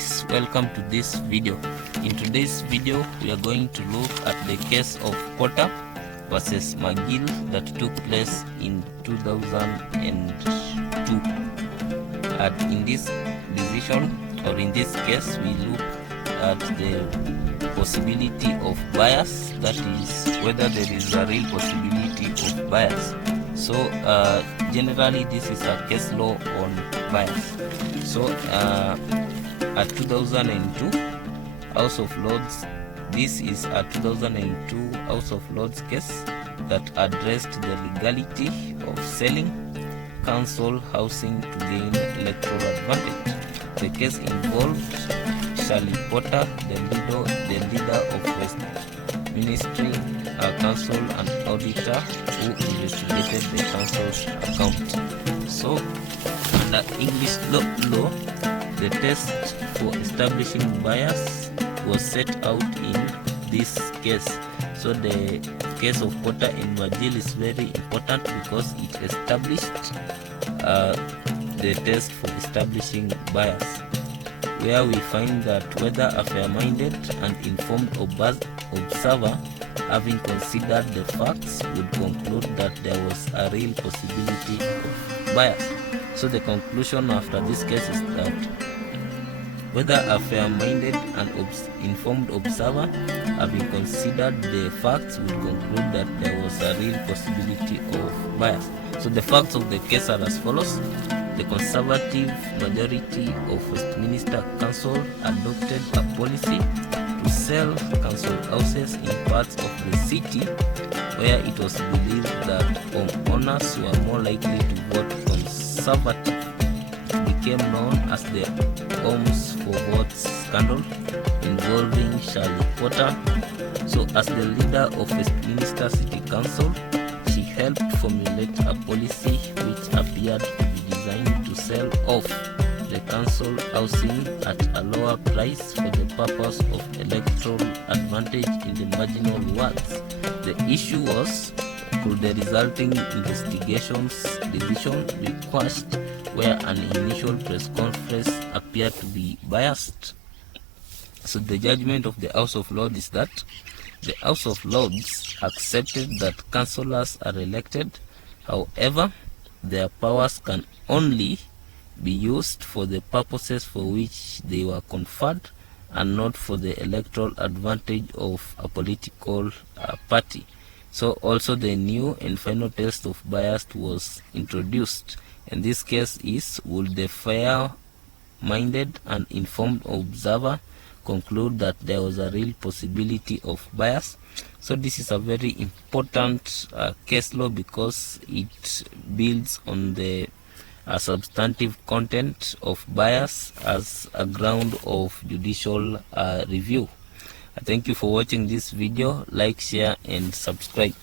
guys, welcome to this video. In today's video we are going to look at the case of Potter versus Magill that took place in 2002. And in this decision, or in this case, we look at the possibility of bias, that is whether there is a real possibility of bias. So generally this is a case law on bias. So at 2002 House of Lords, this is a 2002 House of Lords case that addressed the legality of selling council housing to gain electoral advantage. The case involved Charlie Potter, the leader of Westminster Council and auditor who investigated the council's account. So under English law, the test for establishing bias was set out in this case. So the case of Potter and Magill is very important because it established the test for establishing bias, where we find that whether a fair-minded and informed observer, having considered the facts, would conclude that there was a real possibility of bias. So the conclusion after this case is that whether a fair-minded and informed observer, having considered the facts, would conclude that there was a real possibility of bias. So the facts of the case are as follows. The Conservative majority of Westminster Council adopted a policy to sell council houses in parts of the city where it was believed that homeowners were more likely to vote Conservative. It became known as the Homes for Votes scandal involving Charlie Potter. So as the leader of Westminster City Council, she helped formulate a policy which appeared to be designed to sell off the council housing at a lower price for the purpose of electoral advantage in the marginal wards. The issue was, could the resulting investigation's decision be quashed where an initial press conference appeared to be biased? So the judgment of the House of Lords is that the House of Lords accepted that councillors are elected. However, their powers can only be used for the purposes for which they were conferred and not for the electoral advantage of a political party. So also the new and final test of bias was introduced. In this case is, would the fair-minded and informed observer conclude that there was a real possibility of bias? So this is a very important case law because it builds on the substantive content of bias as a ground of judicial review. Thank you for watching this video. Like, share and subscribe.